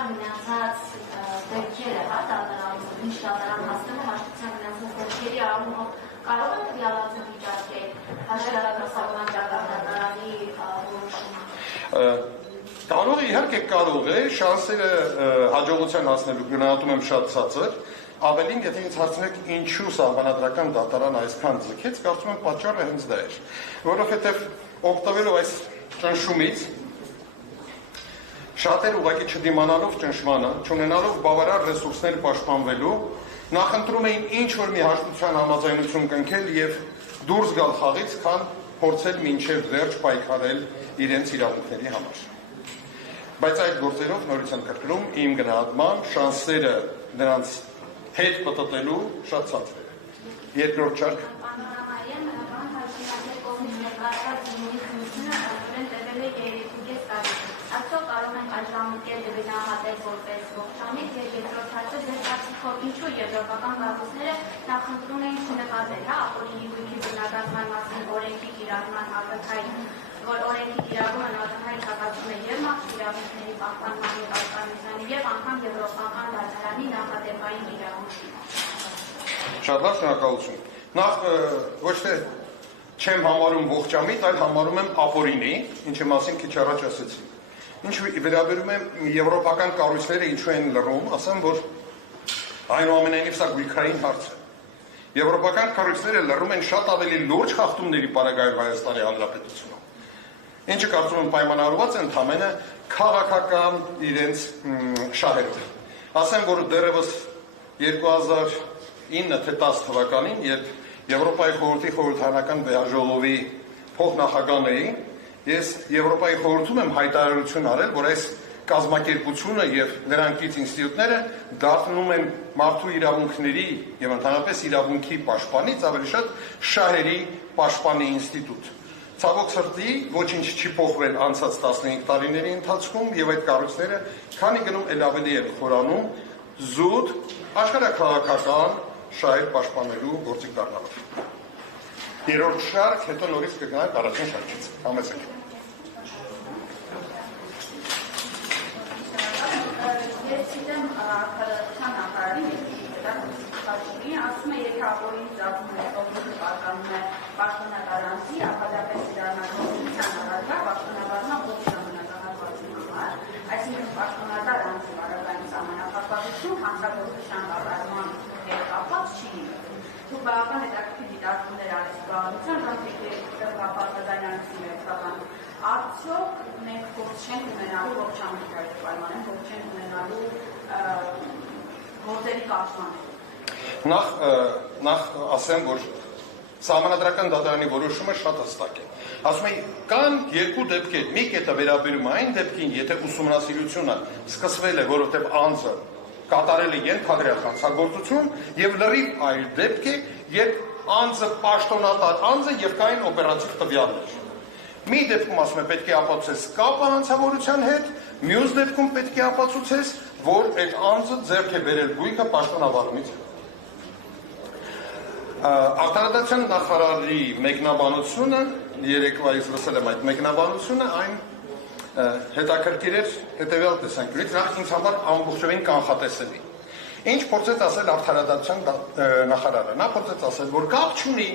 հաշտության մնացած դեպքերը, հա, ինչ դատարան հասնելու հաշտության մնացած դեպքերի առումով կարող է տվյալացում վիճակել հաշվետվական դատարանի որոշումը։ Կարող է, իհարկե կարող է, շանսերը հաջողության հասնելու գնահատում եմ շատ ցածր, ավելին, եթե ինձ հարցնեք ինչու սահմանադրական դատարան այսքան ձգեց, կարծում եմ պատճառը հենց դա էր, որովհետև օգտվելով այս ճնշումից շատեր ուղղակի չդիմանալով ճնշմանը, չունենալով բավարար ռեսուրսներ պաշտպանվելու, նախընտրում էին ինչ-որ մի հաշտության համաձայնություն կնքել և դուրս գալ խաղից, քան փորձել մինչև վերջ պայքարել իրենց իրավունքների համար։ Բայց այդ գործերով նորից եմ կրկնում, իմ գնահատմամբ շանսերը նրանց հետ պտտելու շատ ցածր է։ Երկրորդ չարք։ Արդյոք կարող ենք այդ ժամանակները գնահատել որպես ողջամիտ եւ երկրորդ հարցը ձեր կարծիքով ինչու եվրոպական կառույցները նախընտրում էին չնկատել, հա, ապօրինի գույքի բնագազման մասին օրենքի կիրառման ակնթարթ, որ օրենքի կիրառումը ակնթարթ հակասում է եւ մարդու իրավունքների պահպանմանը պաշտպանությանը եւ անգամ եվրոպական դատարանի նախադեպային իրավունքին։ Շատ լավ, շնորհակալություն։ Նախ ոչ թե չեմ համարում ողջամիտ, այլ համարում եմ ապօրինի, ինչի մասին քիչ առաջ ասեցի։ Ինչ վերաբերում է եվրոպական կառույցները ինչու են լռում, ասեմ, որ այնուամենայնիվ սա գույքային հարց է։ Եվրոպական կառույցները լռում են շատ ավելի լուրջ խախտումների պարագայում Հայաստանի Հանրապետությունում, ինչը կարծում եմ պայմանավորված է ընդամենը քաղաքական իրենց շահերով։ Ասեմ, որ դեռևս 2009 թե 10 թվականին, երբ Եվրոպայի խորհրդի խորհրդարանական վեհաժողովի փոխնախագահն էի, ես Եվրոպայի խորհրդում եմ հայտարարություն արել, որ այս կազմակերպությունը եւ նրանքից ինստիտուտները դառնում են մարդու իրավունքների եւ ընդհանրապես իրավունքի պաշտպանից ավելի շատ շահերի պաշտպանի ինստիտուտ։ Ցավոք սրտի ոչինչ չի փոխվել անցած 15 տարիների ընթացքում եւ այդ կառույցները քանի գնում էլ ավելի են խորանում զուտ աշխարհաքաղաքական շահեր պաշտպանելու գործիք դառնալով։ Երրորդ շարք, հետո նորից կգնանք առաջին շարքից։ Համեցեք։ Ես գիտեմ քաղաքական ապարատի Հաշվի, ասում է, եթե ապօրինի ծագում է, օգնություն պատկանում է պաշտոնատարանցի, ապադապես իրավնագործության առարկա, պաշտոնատարանը ոչ ժամանակահատվածի համար, այսինքն պաշտոնատար անձի վարակային սահմանափակվածություն հանցագործության կատարման հետ կապված չի լինում։ Դուք բավական հետաքրքիր դիտարկումներ արեք զբաղվածության, արդյոք մենք փորձ չենք ունենալու ողջամիտ պայմաններ, փորձ չենք ունենալու գործերի կարգավորում։ Նախ ասեմ, որ սահմանադրական դատարանի որոշումը շատ հստակ է։ Ասում է, կան երկու դեպքեր, մի կետը վերաբերում է այն դեպքին, եթե ուսումնասիրությունը սկսվել է, որովհետև անձը կատարել է ենթադրյալ հանցագործություն, եւ լրիվ այլ դեպք է, երբ անձը պաշտոնատար անձ է եւ կային օպերատիվ տվյալներ։ Մի դեպքում ասում է, պետք է ապացուցես կապը հանցավորության հետ, մյուս դեպքում պետք է ապացուցես, որ այդ անձը ձեռք է բերել գույքը պաշտոնավարումից։ Արտարադատության նախարարի մեկնաբանությունը, երեկվա ես լսել եմ այդ մեկնաբանությունը, այն հետաքրքիր էր հետևյալ տեսանկյունից, նախ ինձ համար ամբողջովին կանխատեսելի։ Ինչ փորձեց ասել արտարադատության նախարարը, նա փորձեց ասել, որ կապ չունի,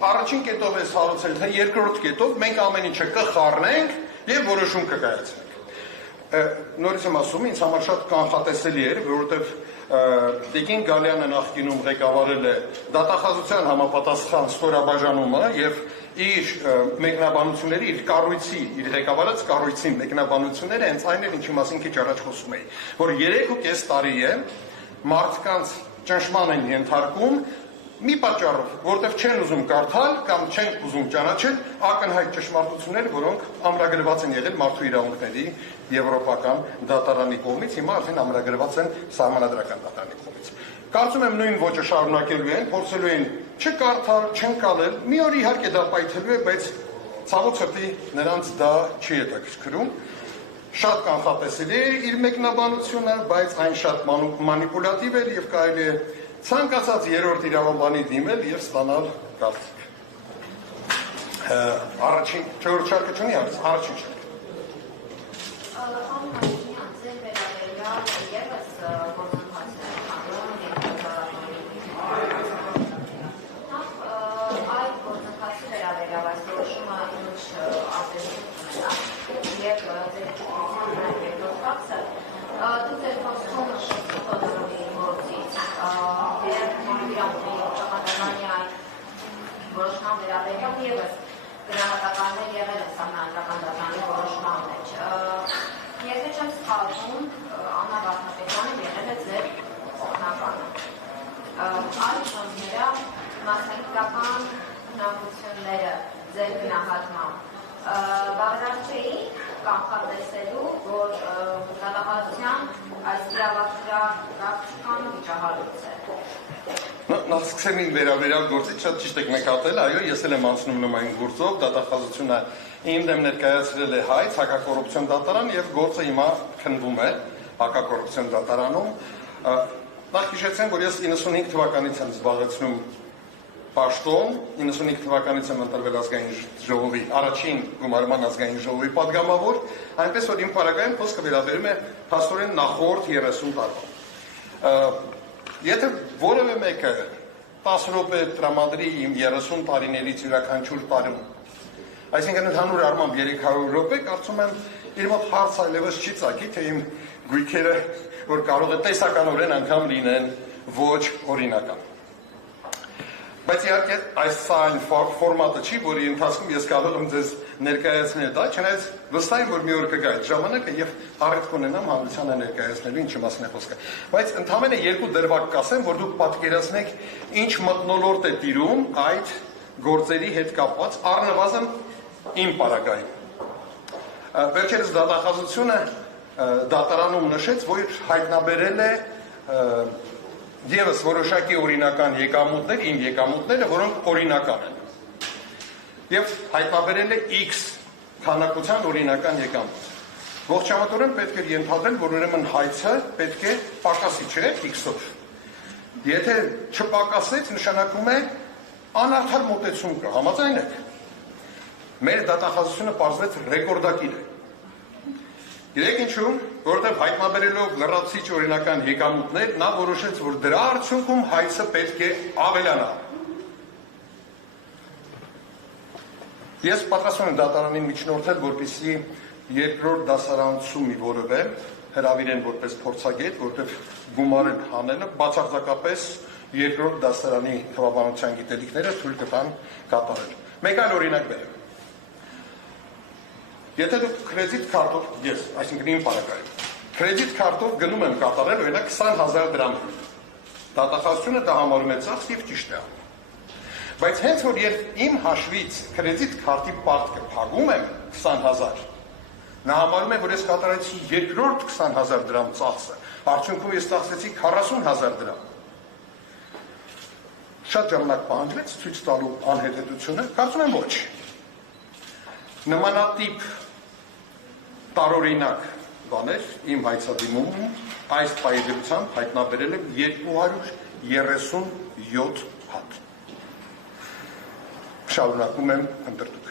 առաջին կետով ես հարուցել, թե երկրորդ կետով մենք ամեն ինչը կխառնենք եւ որոշում կկայացնենք։ Նորից եմ ասում, ինձ համար շատ կանխատեսելի էր, որովհետեւ Տիկին Գալյանը նախկինում ղեկավարել է դատախազության համապատասխան ստորաբաժանումը եւ իր մեկնաբանությունների, իր կառույցի, իր ղեկավարած կառույցի մեկնաբանությունները հենց այն էր, ինչի մասին քիչ առաջ խոսում էի, որ 3.5 տարի է մարդկանց ճնշման են ենթարկում մի պատճառով, որտեղ չեն ուզում կարդալ կամ չեն ուզում ճանաչել ակնհայտ ճշմարտություններ, որոնք ամրագրված են եղել մարդու իրավունքների եվրոպական դատարանի կողմից, հիմա արդեն ամրագրված են սահմանադրական դատարանի կողմից։ Կարծում եմ նույն ոճը շարունակելու են, փորձելու են չկարդալ, չընկալել, մի օր իհարկե դա պայթելու է, բայց ցավոք սրտի նրանց դա չի հետաքրքրում։ Շատ կանխատեսելի է իր մեկնաբանությունը, բայց այն շատ մանիպուլատիվ էր եւ կարելի է ցանկացած երրորդ իրավաբանի դիմել եւ ստանալ կարծիք։ Առաջին չորրորդ շարքը չունի, առաջին շարքը։ ևս գնահատականներ եղել են սահմանադրական դատարանի որոշման մեջ։ Եթե չեմ սխալվում, Աննա Վարդապետյանը եղել է ձեր օգնականը։ Այլ ֆոնդները մասնագիտական հնարավորությունները ձեր գնահատմամբ բավարար չէին կանխատեսելու, որ դատախազության այս իրավասության վիճահարույց է։ Նախ սկսեմ իմ վերաբերյալ գործից, շատ ճիշտ եք նկատել, այո, ես էլ եմ անցնում նման գործով, դատախազությունը իմ դեմ ներկայացրել է Հայց հակակոռուպցիոն դատարան եւ գործը հիմա քննվում է հակակոռուպցիոն դատարանում։ Նախ հիշեցեմ, որ ես 95 թվականից եմ զբաղեցնում պաշտոն, 95 թվականից եմ ընտրվել ազգային ժողովի, առաջին գումարման ազգային ժողովի պատգամավոր, այնպես որ իմ պարագայում խոսքը վերաբերում է փաստորեն նախորդ 30 տարվա։ Եթե որևէ մեկը 10 րոպե տրամադրի իմ 30 տարիներից յուրաքանչյուր տարում, այսինքն ընդհանուր առմամբ 300 րոպե, կարծում եմ իր մոտ հարց այլևս չի ծագի, թե իմ գույքերը, որ կարող է տեսականորեն անգամ լինեն ոչ օրինական։ Բայց իհարկե այս այն ֆորմատը չի, որի ընթացքում ես կարող եմ ձեզ ներկայացնել դա, չնայած վստահ եմ, որ մի օր կգա այդ ժամանակը եւ առիթ կունենամ հանրությանը ներկայացնելու ինչի մասին է խոսքը։ Բայց ընդհանրապես երկու դրվագ կասեմ, որ դուք պատկերացնեք ինչ մթնոլորտ է տիրում այդ գործերի հետ կապված, առնվազն իմ պարագայում։ Վերջերս դատախազությունը դատարանում նշեց, որ հայտնաբերել է Եվս որոշակի օրինական եկամուտներ, իմ եկամուտները, որոնք օրինական են։ Եվ հայտնաբերել է X քանակության օրինական եկամուտ։ Ողջամտորեն պետք է ենթադրել, որ ուրեմն Հայցը պետք է պակասի, չէ՞, X-ով։ Եթե չպակասեց, նշանակում է անարդար մոտեցում կա, համաձայն եք։ Մեր դատախազությունը պարզվեց ռեկորդակիր է։ Գիտեք ինչու, որովհետև հայտնաբերելով լրացիչ օրինական եկամուտներ, նա որոշեց, որ դրա արդյունքում Հայցը պետք է ավելանա։ Ես պատրաստվում եմ դատարանին միջնորդել, որպեսզի երկրորդ դասարանցումի որևէ հրավիրեն որպես փորձագետ, որովհետև գումարել հանելը բացարձակապես երկրորդ դասարանի թվաբանության գիտելիքները թույլ կտան կատարել։ Մեկ այլ օրինակ բերեմ։ Եթե դուք կրեդիտ քարտով, ես, այսինքն իմ պարագայում, կրեդիտ քարտով գնում եմ կատարել, օրինակ 20,000 դրամ։ Դատախազությունը դա համարում է ծախս եւ ճիշտ է։ Բայց հենց որ երբ իմ հաշվից կրեդիտ քարտի պարտքը փակում եմ 20,000, նա համարում է, որ ես կատարեցի երկրորդ 20,000 դրամ ծախսը, արդյունքում ես ծախսեցի 40,000 դրամ։ Շատ ժամանակ պահանջվեց ցույց տալու անհետեթությունը, կարծում եմ ոչ։ Նմանատիպ տարօրինակ բաներ իմ հայցադիմում այս պայծրությամբ հայտնաբերել եմ 237 հատ։ Շարունակում եմ ընտրտուք։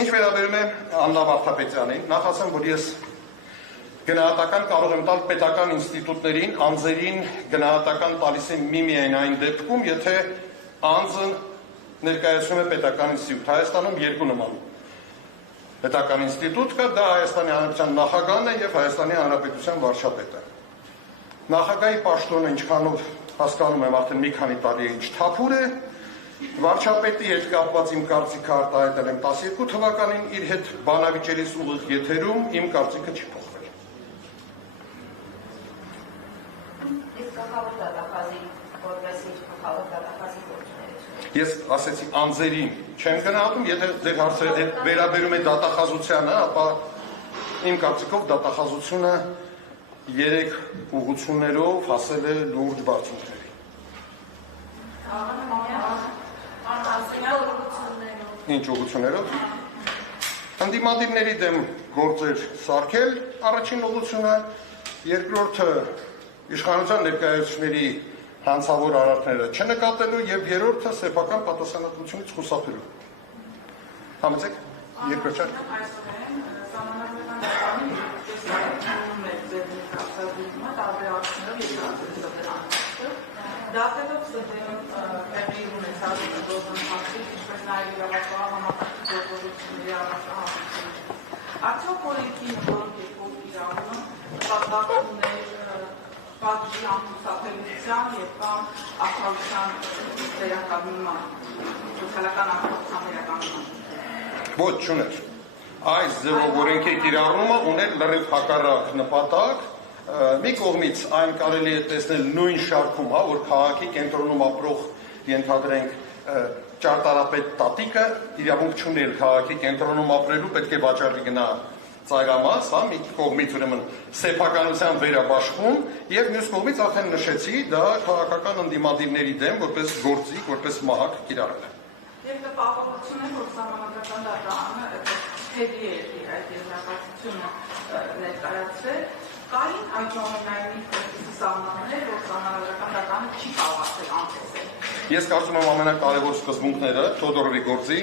Ինչ վերաբերում է Աննա Վարդապետյանին, նախ ասեմ, որ ես գնահատական կարող եմ տալ պետական ինստիտուտներին, անձերին գնահատական տալիս եմ միմիայն այն դեպքում, եթե անձը ներկայացնում է պետական ինստիտուտ։ Հայաստանում երկու նման պետական ինստիտուտ կա, դա Հայաստանի Հանրապետության նախագահն է եւ Հայաստանի Հանրապետության վարչապետը։ Նախագահի պաշտոնը ինչքանով հասկանում եմ արդեն մի քանի տարի է ինչ թափուր է, վարչապետի հետ կապված իմ կարծիքը արտահայտել եմ 12 թվականին, իր հետ բանավիճելիս ուղիղ եթերում իմ կարծիքը չի փոխվել։ Իսկ գլխավոր դատախազի որպես իր գլխավոր դատախազի Ես ասեցի անձերին չեմ գնահատում, եթե ձեր հարցը վերաբերում է դատախազությանը, ապա իմ կարծիքով դատախազությունը 3 ուղղություններով հասել է լուրջ բարձունքների։ Ինչ ուղղություններով։ Ընդդիմադիրների դեմ գործեր սարքել առաջին ուղղությունը, երկրորդը իշխանության ներկայացուցիչների հանցավոր արարքները չնկատելու եւ երրորդը սեփական պատասխանատվությունից խուսափելու։ Համեցեք, երկրորդ Դատելով սդրում տեղի ունեցած գործընթացի, ինչպես նաև իրավապահ համակարգի գործողությունների առանձնահատկությունները։ Արդյոք օրենքի որոնք երկու իրավունք պատվախումներ պատժի մարդու ամուսնապետության եւ կամ արտադրության վերականգնման, սոցիալական արտադրության վերականգնման։ Ոչ չուներ։ Այս ձևով օրենքի կիրառումը ուներ լրիվ հակառակ նպատակ։ Մի կողմից այն կարելի է տեսնել նույն շարքում, հա, որ քաղաքի կենտրոնում ապրող ենթադրենք ճարտարապետ տատիկը իրավունք չուներ քաղաքի կենտրոնում ապրելու, պետք է վաճառի գնա ծայրամաս, հա, մի կողմից ուրեմն սեփականության վերաբաշխում եւ մյուս կողմից արդեն նշեցի, դա քաղաքական ընդդիմադիրների դեմ որպես գործիք, որպես մահակ կիրառել է։ Եվ տպավորություն է, որ սահմանադրական դատարանը թերի է այդ եզրակացությունը ներկայացրել, կային այնուամենայնիվ սահմաններ, որ սահմանադրական դատարանը չի կարողացել անտեսել։ Ես կարծում եմ ամենակարևոր սկզբունքները Թոդորովի գործի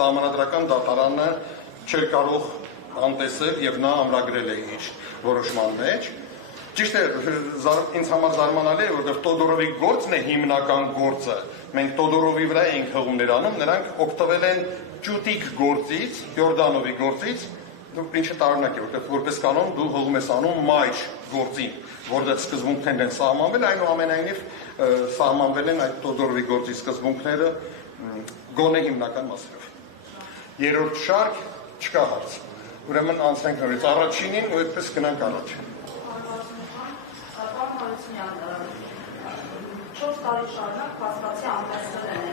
սահմանադրական դատարանը չէր կարող անտեսել եւ նա ամրագրել է իր որոշման մեջ։ Ճիշտ է, ինձ համար զարմանալի է, որովհետեւ Թոդորովի գործն է հիմնական գործը։ Մենք Թոդորովի վրա ենք հղումներ անում, նրանք օգտվել են ճուտիկ գործից, Յորդանովի գործից, ինչը տարօրինակ է, որովհետեւ որպես կանոն դու հղում ես անում մայր գործին, որտեղ սկզբունքներն են սահմանվել, այնուամենայնիվ սահմանվել են այդ Թոդորովի գործի սկզբունքները գոնե հիմնական մասերով։ Երրորդ շարք չկա հարց։ Ուրեմն անցնենք նորից առաջինին ու այդպես գնանք առաջ։ Պարոն Հարությունյան, 4 տարի շարունակ փաստացի անտեսվել են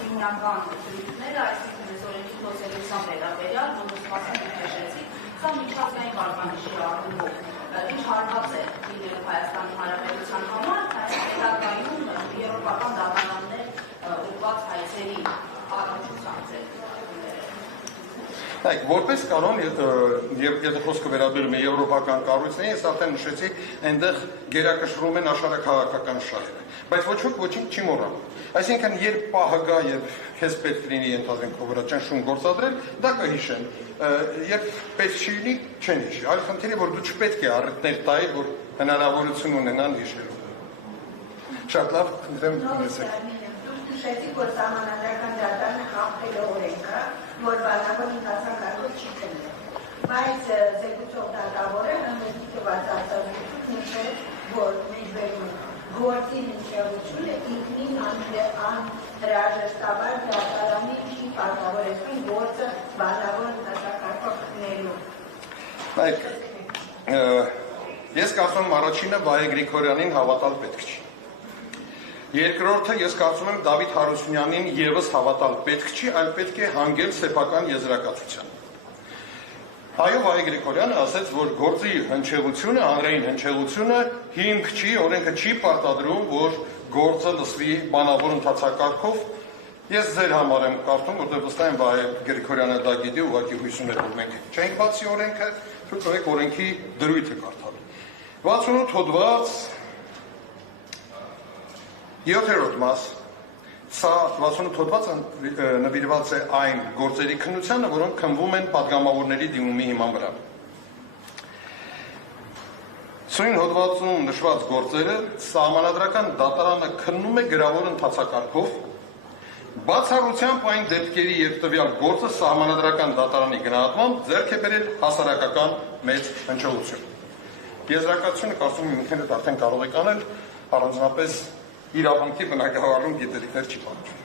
հիմնական դրույթները, այսինքն այս օրենքի գործելիության վերաբերյալ, որը սպասում քեշեցի, սա միջազգային վարկանիշի առումով ինչ հարված է լինելու Հայաստանի Հանրապետության համար, հետագայում եվրոպական դատարաններ ուղղված հայցերի առնչությամբ ձեր։ Այ որպես կանոն, եթե խոսքը վերաբերում է եվրոպական կառույցներին, ես արդեն նշեցի, այնտեղ գերակշռում են աշխարհաքաղաքական շահերը, բայց ոչ ոք ոչինչ չի մոռանում։ Այսինքն, երբ պահը գա եւ քեզ պետք լինի ենթադրենք քո վրա ճնշում գործադրել, դա կհիշեն։ Երբ պետք չի լինի, չեն հիշի։ Այլ խնդիրը, որ դու չպետք է առիթներ տայր, որ հնարավորություն ունենան հիշելու։ Շատ լավ, խնդրեմ ունեցեք։ Նշեցիք, որ սահմանադրական դատարանը խախտել է օրենքը, որ բանավոր ինքնասակարկով չի քննել։ Բայց զեկուցող դատավորը հանդիպված արտադրություն նշեց, որ մեջբերում գործի հնչեղությունը ինքնին անհրաժեշտաբար դատարանի չի պարտավորեցնում գործը բանավոր ինքնասակարկով քննելու։ Ես կարծում եմ առաջինը Վահե Գրիգորյանին հավատալ պետք չի։ Երկրորդը ես կարծում եմ Դավիթ Հարությունյանին եւս հավատալ պետք չի, այլ պետք է հանգել սեփական եզրակացության։ Այո, Վահե Գրիգորյանը ասաց, որ գործի հնչեղությունը, հանրային հնչեղությունը հիմք չի, օրենքը չի պարտադրում, որ գործը լսվի բանավոր ընթացակարգով։ Ես ձեր համար եմ կարդում, որտեղ վստահ եմ Վահե Գրիգորյանը դա գիտի, ուղղակի հույս ուներ, որ մենք չենք բացի օրենքը, թույլ տվեք օրենքի դրույթը կարդալ։ 68 հոդված 7-րդ մաս, սա 68 հոդվածը նվիրված է այն գործերի քննությանը, որոնք քննվում են պատգամավորների դիմումի հիման վրա։ Սույն հոդվածում նշված գործերը սահմանադրական դատարանը քննում է գրավոր ընթացակարգով, բացառությամբ այն դեպքերի եւ տվյալ գործը սահմանադրական դատարանի գնահատմամբ ձեռք է բերել հասարակական մեծ հնչողություն։ Եզրակացությունը կարծում եմ ինքներդ արդեն կարող եք անել, առանձնապես իրավունքի բնագավառում գիտելիքներ չի պատճառ։